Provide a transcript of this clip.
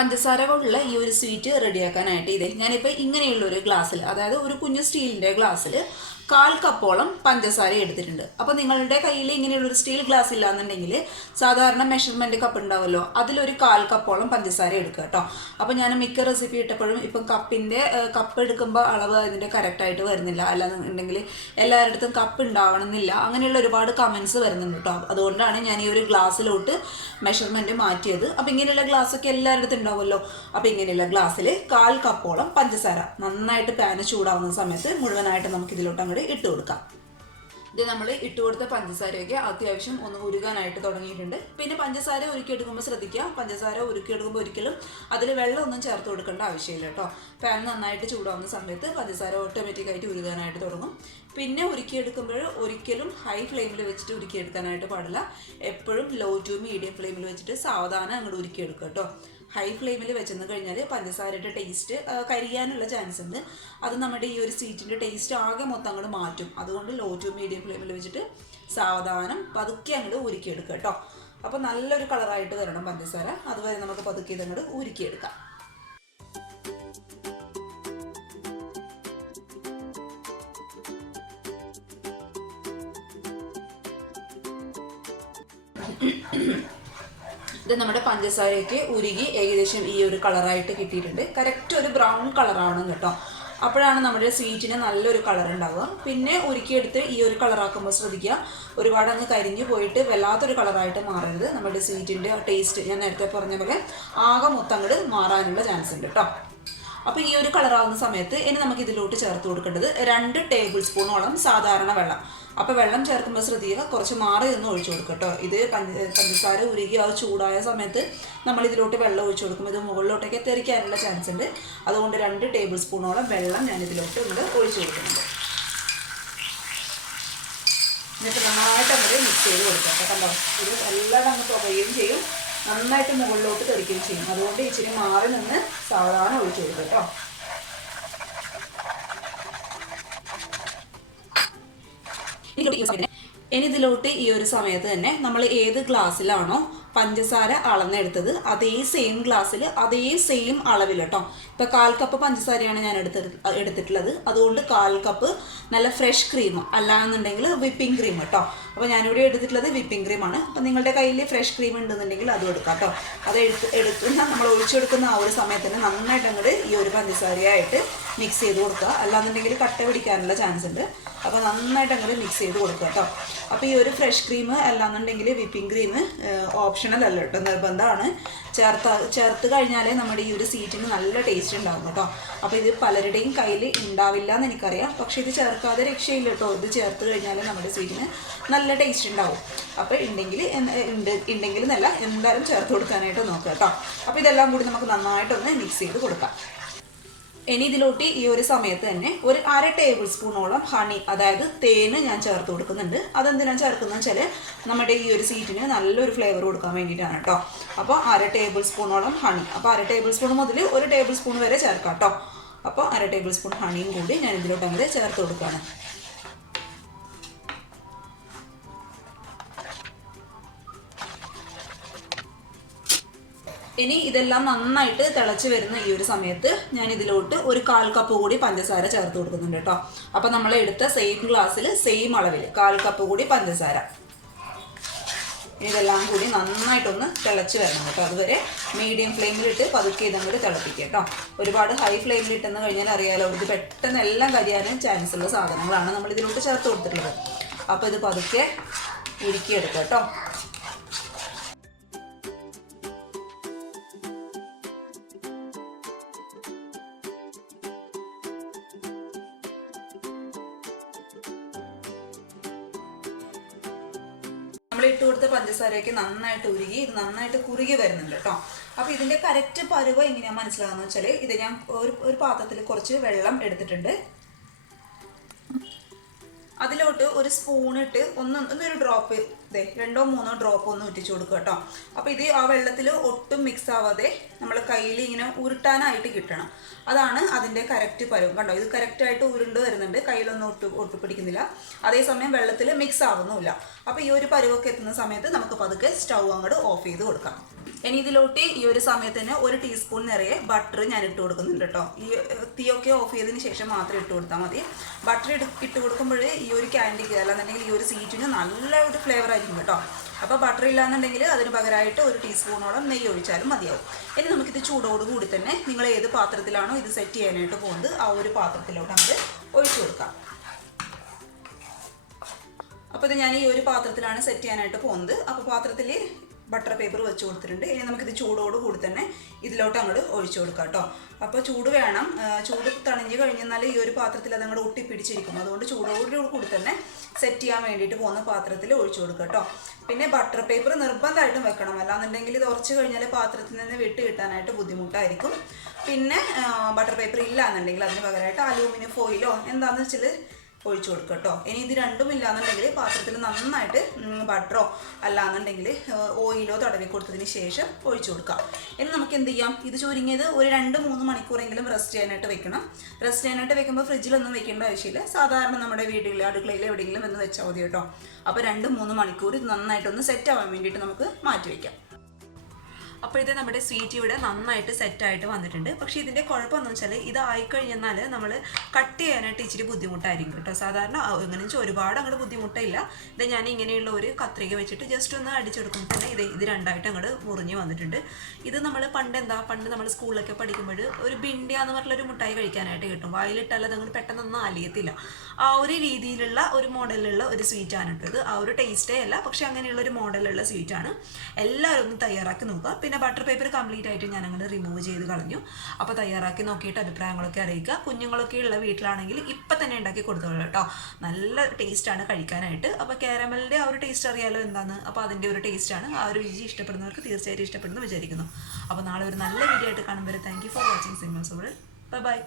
പഞ്ചസാര കൊണ്ടുള്ള ഈ ഒരു സ്വീറ്റ് റെഡിയാക്കാനായിട്ട് ഇതേ ഞാനിപ്പോൾ ഇങ്ങനെയുള്ളൊരു ഗ്ലാസ്സിൽ, അതായത് ഒരു കുഞ്ഞു സ്റ്റീലിൻ്റെ ഗ്ലാസ്സിൽ 1/4 കപ്പോളം പഞ്ചസാര എടുത്തിട്ടുണ്ട്. അപ്പോൾ നിങ്ങളുടെ കയ്യിൽ ഇങ്ങനെയുള്ളൊരു സ്റ്റീൽ ഗ്ലാസ് ഇല്ലാന്നുണ്ടെങ്കിൽ സാധാരണ മെഷർമെൻറ്റ് കപ്പ് ഉണ്ടാവുമല്ലോ, അതിലൊരു 1/4 കപ്പോളം പഞ്ചസാര എടുക്കുക കേട്ടോ. അപ്പോൾ ഞാൻ മിക്ക റെസിപ്പി ഇട്ടപ്പോഴും ഇപ്പം കപ്പ് എടുക്കുമ്പോൾ അളവ് അതിൻ്റെ കറക്റ്റായിട്ട് വരുന്നില്ല, അല്ലാന്നുണ്ടെങ്കിൽ എല്ലാവരുടെ അടുത്തും കപ്പ് ഉണ്ടാവണമെന്നില്ല, അങ്ങനെയുള്ള ഒരുപാട് കമൻസ് വരുന്നുണ്ട് കേട്ടോ. അതുകൊണ്ടാണ് ഞാൻ ഈ ഒരു ഗ്ലാസ്സിലോട്ട് മെഷർമെൻറ്റ് മാറ്റിയത്. അപ്പോൾ ഇങ്ങനെയുള്ള ഗ്ലാസ്സൊക്കെ എല്ലാവരുടെ അടുത്തും ഉണ്ടാവുമല്ലോ. അപ്പോൾ ഇങ്ങനെയുള്ള ഗ്ലാസ്സിൽ 1/4 കപ്പോളം പഞ്ചസാര നന്നായിട്ട് പാന് ചൂടാവുന്ന സമയത്ത് മുഴുവനായിട്ട് നമുക്ക് ഇതിലോട്ട് അങ്ങോട്ട് ഇട്ട് കൊടുക്കാം. ഇത് നമ്മൾ ഇട്ട് കൊടുത്ത പഞ്ചസാരയൊക്കെ അത്യാവശ്യം ഒന്ന് ഉരുകാനായിട്ട് തുടങ്ങിയിട്ടുണ്ട്. പിന്നെ പഞ്ചസാര ഉരുക്കിയെടുക്കുമ്പോൾ ശ്രദ്ധിക്കുക, പഞ്ചസാര ഉരുക്കിയെടുക്കുമ്പോൾ ഒരിക്കലും അതിൽ വെള്ളമൊന്നും ചേർത്ത് കൊടുക്കേണ്ട ആവശ്യമില്ല കേട്ടോ. പാൻ നന്നായിട്ട് ചൂടാവുന്ന സമയത്ത് പഞ്ചസാര ഓട്ടോമാറ്റിക്കായിട്ട് ഉരുകാനായിട്ട് തുടങ്ങും. പിന്നെ ഉരുക്കിയെടുക്കുമ്പോൾ ഒരിക്കലും ഹൈ ഫ്ലെയിമിൽ വെച്ചിട്ട് ഉരുക്കിയെടുക്കാനായിട്ട് പാടില്ല. എപ്പോഴും ലോ ടു മീഡിയം ഫ്ലെയിമിൽ വെച്ചിട്ട് സാവധാനം അങ്ങോട്ട് ഉരുക്കിയെടുക്കുക കേട്ടോ. ഹൈ ഫ്ലെയിമിൽ വെച്ചെന്ന് കഴിഞ്ഞാൽ പഞ്ചസാരയുടെ ടേസ്റ്റ് കരിയാനുള്ള ചാൻസ് ഉണ്ട്. അത് നമ്മുടെ ഈ ഒരു സ്വീറ്റിൻ്റെ ടേസ്റ്റ് ആകെ മൊത്തം അങ്ങോട്ട് മാറ്റും. അതുകൊണ്ട് ലോ ടു മീഡിയം ഫ്ലെയിമിൽ വെച്ചിട്ട് സാവധാനം പതുക്കെ അങ്ങോട്ട് ഉരുക്കിയെടുക്കുക കേട്ടോ. അപ്പോൾ നല്ലൊരു കളറായിട്ട് വരണം പഞ്ചസാര, അതുവരെ നമുക്ക് പതുക്കെ ഇതങ്ങോട്ട് ഉരുക്കിയെടുക്കാം. ഇത് നമ്മുടെ പഞ്ചസാരയൊക്കെ ഉരുകി ഏകദേശം ഈ ഒരു കളറായിട്ട് കിട്ടിയിട്ടുണ്ട്. കറക്റ്റ് ഒരു ബ്രൗൺ കളറാണ് കേട്ടോ. അപ്പോഴാണ് നമ്മുടെ സ്വീറ്റിന് നല്ലൊരു കളർ ഉണ്ടാവുക. പിന്നെ ഉരുക്കിയെടുത്ത് ഈ ഒരു കളറാക്കുമ്പോൾ ശ്രദ്ധിക്കുക, ഒരുപാട് അങ്ങ് കരിഞ്ഞു പോയിട്ട് വല്ലാത്തൊരു കളറായിട്ട് മാറരുത്. നമ്മുടെ സ്വീറ്റിൻ്റെ ടേസ്റ്റ് ഞാൻ നേരത്തെ പറഞ്ഞ പോലെ ആകെ മൊത്തം അങ്ങോട്ട് മാറാനുള്ള ചാൻസ് ഉണ്ട് കേട്ടോ. അപ്പോൾ ഈ ഒരു കളറാവുന്ന സമയത്ത് ഇനി നമുക്ക് ഇതിലോട്ട് ചേർത്ത് കൊടുക്കേണ്ടത് 2 ടേബിൾ സ്പൂണോളം സാധാരണ വെള്ളം. അപ്പോൾ വെള്ളം ചേർക്കുമ്പോൾ ശ്രദ്ധിക്കുക, കുറച്ച് മാറി നിന്ന് ഒഴിച്ചു കൊടുക്കുക കേട്ടോ. ഇത് പഞ്ചസാര ഉരുകി അത് ചൂടായ സമയത്ത് നമ്മൾ ഇതിലോട്ട് വെള്ളം ഒഴിച്ചു കൊടുക്കുമ്പോൾ ഇത് മുകളിലോട്ടൊക്കെ തെറിക്കാനുള്ള ചാൻസ് ഉണ്ട്. അതുകൊണ്ട് 2 ടേബിൾ സ്പൂണോളം വെള്ളം ഞാൻ ഇതിലോട്ട് ഒഴിച്ചു കൊടുക്കുന്നുണ്ട്. എന്നിട്ട് നന്നായിട്ട് അങ്ങോട്ട് മിക്സ് ചെയ്ത് കൊടുക്കുക കേട്ടോ. കണ്ടോ, ഇത് എല്ലാം അങ്ങ് പുകയുകയും ചെയ്യും, നന്നായിട്ട് മുകളിലോട്ട് തെറിക്കുകയും ചെയ്യും. അതുകൊണ്ട് ഇച്ചിരി മാറി നിന്ന് സാവധാനം ഒഴിച്ചു കൊടുക്കുക കേട്ടോ. ഇനി ഇതിലോട്ട് ഈ ഒരു സമയത്ത് തന്നെ നമ്മൾ ഏത് ഗ്ലാസ്സിലാണോ പഞ്ചസാര അളന്നെടുത്തത് അതേ സെയിം ഗ്ലാസ്സിൽ അതേ സെയിം അളവിൽ കേട്ടോ. ഇപ്പോൾ 1/4 കപ്പ് പഞ്ചസാരയാണ് ഞാൻ എടുത്തിട്ടുള്ളത്. അതുകൊണ്ട് 1/4 കപ്പ് നല്ല ഫ്രഷ് ക്രീം, അല്ലാന്നുണ്ടെങ്കിൽ വിപ്പിംഗ് ക്രീം കേട്ടോ. അപ്പോൾ ഞാനിവിടെ എടുത്തിട്ടുള്ളത് വിപ്പിംഗ് ക്രീമാണ്. അപ്പോൾ നിങ്ങളുടെ കയ്യിൽ ഫ്രഷ് ക്രീം ഉണ്ടെന്നുണ്ടെങ്കിൽ അതും എടുക്കാം കേട്ടോ. അത് എടുക്കുന്ന നമ്മൾ ഒഴിച്ചെടുക്കുന്ന ആ ഒരു സമയത്തിന് നന്നായിട്ട് അങ്ങോട്ട് ഈ ഒരു പഞ്ചസാരയായിട്ട് മിക്സ് ചെയ്ത് കൊടുക്കുക. അല്ലാന്നുണ്ടെങ്കിൽ കട്ട പിടിക്കാനുള്ള ചാൻസ് ഉണ്ട്. അപ്പോൾ നന്നായിട്ട് അങ്ങോട്ട് മിക്സ് ചെയ്ത് കൊടുക്കുക കേട്ടോ. അപ്പോൾ ഈ ഒരു ഫ്രഷ് ക്രീം അല്ലാന്നുണ്ടെങ്കിൽ വിപ്പിംഗ് ക്രീം ഓപ്ഷണൽ അല്ല കേട്ടോ, നിർബന്ധമാണ്. ചേർത്ത് കഴിഞ്ഞാലേ നമ്മുടെ ഈ ഒരു സ്വീറ്റിന് നല്ല ടേസ്റ്റ് ഉണ്ടാകും കേട്ടോ. അപ്പോൾ ഇത് പലരുടെയും കയ്യിൽ ഉണ്ടാവില്ല എന്ന് എനിക്കറിയാം, പക്ഷേ ഇത് ചേർക്കാതെ രക്ഷയില്ല കേട്ടോ. ഇത് ചേർത്ത് കഴിഞ്ഞാൽ നമ്മുടെ സ്വീറ്റിന് നല്ല ടേസ്റ്റ് ഉണ്ടാവും. അപ്പോൾ ഉണ്ടെങ്കിൽ എന്നല്ല, എന്തായാലും ചേർത്ത് കൊടുക്കാനായിട്ട് നോക്കുക കേട്ടോ. അപ്പോൾ ഇതെല്ലാം കൂടി നമുക്ക് നന്നായിട്ടൊന്ന് മിക്സ് ചെയ്ത് കൊടുക്കാം. ഇനി ഇതിലോട്ട് ഈ ഒരു സമയത്ത് തന്നെ ഒരു 1/2 ടേബിൾ സ്പൂണോളം ഹണി, അതായത് തേന് ഞാൻ ചേർത്ത് കൊടുക്കുന്നുണ്ട്. അതെന്തിനാണ് ചേർക്കുന്നത് വെച്ചാൽ നമ്മുടെ ഈ ഒരു സ്വീറ്റിന് നല്ലൊരു ഫ്ലേവർ കൊടുക്കാൻ വേണ്ടിയിട്ടാണ് കേട്ടോ. അപ്പോൾ 1/2 ടേബിൾ സ്പൂണോളം ഹണി, അപ്പോൾ 1/2 ടേബിൾ സ്പൂൺ മുതൽ 1 ടേബിൾ സ്പൂൺ വരെ ചേർക്കാം കേട്ടോ. അപ്പോൾ 1/2 ടേബിൾ സ്പൂൺ ഹണിയും കൂടി ഞാൻ ഇതിലോട്ട് അങ്ങനെ ചേർത്ത് കൊടുക്കുകയാണ്. ഇനി ഇതെല്ലാം നന്നായിട്ട് തിളച്ച് വരുന്ന ഈ ഒരു സമയത്ത് ഞാൻ ഇതിലോട്ട് ഒരു 1/4 കപ്പ് കൂടി പഞ്ചസാര ചേർത്ത് കൊടുക്കുന്നുണ്ട് കേട്ടോ. അപ്പോൾ നമ്മൾ എടുത്ത സെയിം ഗ്ലാസ്സിൽ സെയിം അളവിൽ 1/4 കപ്പ് കൂടി പഞ്ചസാര. ഇതെല്ലാം കൂടി നന്നായിട്ടൊന്ന് തിളച്ച് വരണം കേട്ടോ. അതുവരെ മീഡിയം ഫ്ലെയിമിലിട്ട് പതുക്കെ ഇതങ്ങോട്ട് തിളപ്പിക്കുക കേട്ടോ. ഒരുപാട് ഹൈ ഫ്ലെയിമിലിട്ടെന്ന് കഴിഞ്ഞാൽ അറിയാലോ, ഇത് പെട്ടെന്ന് എല്ലാം കരിയാനും ചാൻസ് ഉള്ള സാധനങ്ങളാണ് നമ്മൾ ഇതിലോട്ട് ചേർത്ത് കൊടുത്തിട്ടുള്ളത്. അപ്പോൾ ഇത് പതുക്കെ ഉരുക്കിയെടുക്കുക കേട്ടോ. നമ്മൾ ഇട്ട് കൊടുത്ത പഞ്ചസാരയൊക്കെ നന്നായിട്ട് ഉരുകി ഇത് നന്നായിട്ട് കുറുകി വരുന്നുണ്ട് കേട്ടോ. അപ്പോൾ ഇതിൻ്റെ കറക്റ്റ് പരുവം എങ്ങനെയാണ് മനസ്സിലാകുന്നത് വെച്ചാൽ, ഇത് ഞാൻ ഒരു പാത്രത്തിൽ കുറച്ച് വെള്ളം എടുത്തിട്ടുണ്ട്. അതിലോട്ട് ഒരു സ്പൂണിട്ട് ഒന്നൊരു ഡ്രോപ്പ്, 2-3 ഡ്രോപ്പ് ഒന്ന് ഉറ്റിച്ചു കൊടുക്കുക കേട്ടോ. അപ്പോൾ ഇത് ആ വെള്ളത്തിൽ ഒട്ടും മിക്സ് ആവാതെ നമ്മൾ കയ്യിൽ ഇങ്ങനെ ഉരുട്ടാനായിട്ട് കിട്ടണം. അതാണ് അതിൻ്റെ കറക്റ്റ് പരുവം. കണ്ടോ, ഇത് കറക്റ്റായിട്ട് ഉരുണ്ട് വരുന്നുണ്ട്, കയ്യിലൊന്നും ഒട്ടുപിടിക്കുന്നില്ല, അതേസമയം വെള്ളത്തിൽ മിക്സ് ആവുന്നുമില്ല. അപ്പോൾ ഈ ഒരു പരുവൊക്കെ എത്തുന്ന സമയത്ത് നമുക്ക് പതുക്കെ സ്റ്റൗ അങ്ങോട്ട് ഓഫ് ചെയ്ത് കൊടുക്കാം. ഇനി ഇതിലോട്ട് ഈ ഒരു സമയത്തിന് 1 ടീസ്പൂൺ നിറയെ ബട്ടർ ഞാൻ ഇട്ട് കൊടുക്കുന്നുണ്ട് കേട്ടോ. ഈ തീയൊക്കെ ഓഫ് ചെയ്തതിന് ശേഷം മാത്രം ഇട്ട് കൊടുത്താൽ മതി. ബട്ടർ ഇട്ട് കൊടുക്കുമ്പോൾ ഈ ഒരു ക്യാൻഡിക്ക് അല്ലാന്നുണ്ടെങ്കിൽ ഈ ഒരു സ്വീറ്റിന് നല്ല ഒരു ഫ്ലേവർ ആയിരിക്കും കേട്ടോ. അപ്പോൾ ബട്ടർ ഇല്ലാന്നുണ്ടെങ്കിൽ അതിന് പകരമായിട്ട് 1 ടീസ്പൂണോളം നെയ്യ് ഒഴിച്ചാലും മതിയാവും. ഇനി നമുക്കിത് ചൂടോടുകൂടി തന്നെ നിങ്ങൾ ഏത് പാത്രത്തിലാണോ ഇത് സെറ്റ് ചെയ്യാനായിട്ട് പോകുന്നത് ആ ഒരു പാത്രത്തിലോട്ട് നമുക്ക് ഒഴിച്ചു കൊടുക്കാം. അപ്പോൾ ഇത് ഞാൻ ഈ ഒരു പാത്രത്തിലാണ് സെറ്റ് ചെയ്യാനായിട്ട് പോകുന്നത്. അപ്പോൾ പാത്രത്തിൽ ബട്ടർ പേപ്പർ വെച്ച് കൊടുത്തിട്ടുണ്ട്. ഇനി നമുക്കിത് ചൂടോടുകൂടി തന്നെ ഇതിലോട്ട് അങ്ങോട്ട് ഒഴിച്ചു കൊടുക്കാം കേട്ടോ. അപ്പോൾ ചൂട് വേണം. ചൂട് തണിഞ്ഞ് കഴിഞ്ഞാൽ ഈ ഒരു പാത്രത്തിൽ അത് അങ്ങോട്ട് ഒട്ടിപ്പിടിച്ചിരിക്കും. അതുകൊണ്ട് ചൂടോടുകൂടി തന്നെ സെറ്റ് ചെയ്യാൻ വേണ്ടിയിട്ട് പോകുന്ന പാത്രത്തിൽ ഒഴിച്ചു കൊടുക്കുക കേട്ടോ. പിന്നെ ബട്ടർ പേപ്പർ നിർബന്ധമായിട്ടും വെക്കണം, അല്ലാന്നുണ്ടെങ്കിൽ ഇത് ഉറച്ച് കഴിഞ്ഞാൽ പാത്രത്തിൽ നിന്ന് വിട്ട് കിട്ടാനായിട്ട് ബുദ്ധിമുട്ടായിരിക്കും. പിന്നെ ബട്ടർ പേപ്പർ ഇല്ല എന്നുണ്ടെങ്കിൽ അതിന് പകരമായിട്ട് അലൂമിനിയം ഫോയിലോ എന്താണെന്ന് വെച്ചാൽ ഒഴിച്ചു കൊടുക്കുക കേട്ടോ. ഇനി ഇത് രണ്ടും ഇല്ലാന്നുണ്ടെങ്കിൽ പാത്രത്തിൽ നന്നായിട്ട് ബട്ടറോ അല്ലാന്നുണ്ടെങ്കിൽ ഓയിലോ തടവി കൊടുത്തതിന് ശേഷം ഒഴിച്ചു കൊടുക്കാം. ഇനി നമുക്ക് എന്ത് ചെയ്യാം, ഇത് ചുരുങ്ങിയത് ഒരു 2-3 മണിക്കൂറെങ്കിലും റെസ്റ്റ് ചെയ്യാനായിട്ട് വെക്കണം. റെസ്റ്റ് ചെയ്യാനായിട്ട് വെക്കുമ്പോൾ ഫ്രിഡ്ജിലൊന്നും വെക്കേണ്ട ആവശ്യമില്ല. സാധാരണ നമ്മുടെ വീടുകളിൽ അടുക്കളയിൽ എവിടെയെങ്കിലും എന്ന് വെച്ചാൽ മതി കേട്ടോ. അപ്പോൾ 2-3 മണിക്കൂർ ഇത് നന്നായിട്ടൊന്ന് സെറ്റ് ആവാൻ വേണ്ടിയിട്ട് നമുക്ക് മാറ്റി വയ്ക്കാം. അപ്പോൾ ഇത് നമ്മുടെ സ്വീറ്റ് ഇവിടെ നന്നായിട്ട് സെറ്റായിട്ട് വന്നിട്ടുണ്ട്. പക്ഷേ ഇതിൻ്റെ കുഴപ്പമെന്ന് വെച്ചാൽ ഇത് ആയിക്കഴിഞ്ഞാൽ നമ്മൾ കട്ട് ചെയ്യാനായിട്ട് ഇച്ചിരി ബുദ്ധിമുട്ടായിരിക്കും കേട്ടോ. സാധാരണ എങ്ങനെ വെച്ചാൽ ഒരുപാട് അങ്ങോട്ട് ബുദ്ധിമുട്ടില്ല. ഇത് ഞാൻ ഇങ്ങനെയുള്ള ഒരു കത്രിക വെച്ചിട്ട് ജസ്റ്റ് ഒന്ന് അടിച്ചെടുക്കുമ്പോൾ തന്നെ ഇത് രണ്ടായിട്ട് അങ്ങോട്ട് മുറിഞ്ഞ് വന്നിട്ടുണ്ട്. ഇത് നമ്മൾ പണ്ട് നമ്മൾ സ്കൂളിലൊക്കെ പഠിക്കുമ്പോൾ ഒരു ബിണ്ടിയ എന്ന് പറഞ്ഞൊരു മിഠായി കഴിക്കാനായിട്ട് കിട്ടും. വായിലിട്ടാൽ അത് അങ്ങോട്ട് പെട്ടെന്നൊന്നും അലിയത്തില്ല. ആ ഒരു രീതിയിലുള്ള ഒരു മോഡലുള്ള ഒരു സ്വീറ്റാണ് കേട്ടോ ഇത്. ആ ഒരു ടേസ്റ്റേ അല്ല, പക്ഷേ അങ്ങനെയുള്ള ഒരു മോഡലുള്ള സ്വീറ്റാണ്. എല്ലാവരും ഒന്ന് തയ്യാറാക്കി നോക്കുക. പിന്നെ ബട്ടർ പേപ്പർ കംപ്ലീറ്റ് ആയിട്ട് ഞാൻ അങ്ങനെ റിമൂവ് ചെയ്ത് കളഞ്ഞു. അപ്പോൾ തയ്യാറാക്കി നോക്കിയിട്ട് അഭിപ്രായങ്ങളൊക്കെ അറിയിക്കുക. കുഞ്ഞുങ്ങളൊക്കെ ഉള്ള വീട്ടിലാണെങ്കിൽ ഇപ്പം തന്നെ ഉണ്ടാക്കി കൊടുത്തോളൂ കേട്ടോ. നല്ല ടേസ്റ്റാണ് കഴിക്കാനായിട്ട്. അപ്പോൾ കാരമലിൻ്റെ ആ ഒരു ടേസ്റ്റ് അറിയാലോ എന്താണ്. അപ്പോൾ അതിൻ്റെ ഒരു ടേസ്റ്റാണ്. ആ ഒരു രുചി ഇഷ്ടപ്പെടുന്നവർക്ക് തീർച്ചയായിട്ടും ഇഷ്ടപ്പെടുന്നു വിചാരിക്കുന്നു. അപ്പോൾ നാളെ ഒരു നല്ല വീഡിയോ ആയിട്ട് കാണുമ്പോൾ thank you for watching simple soul. Bye by.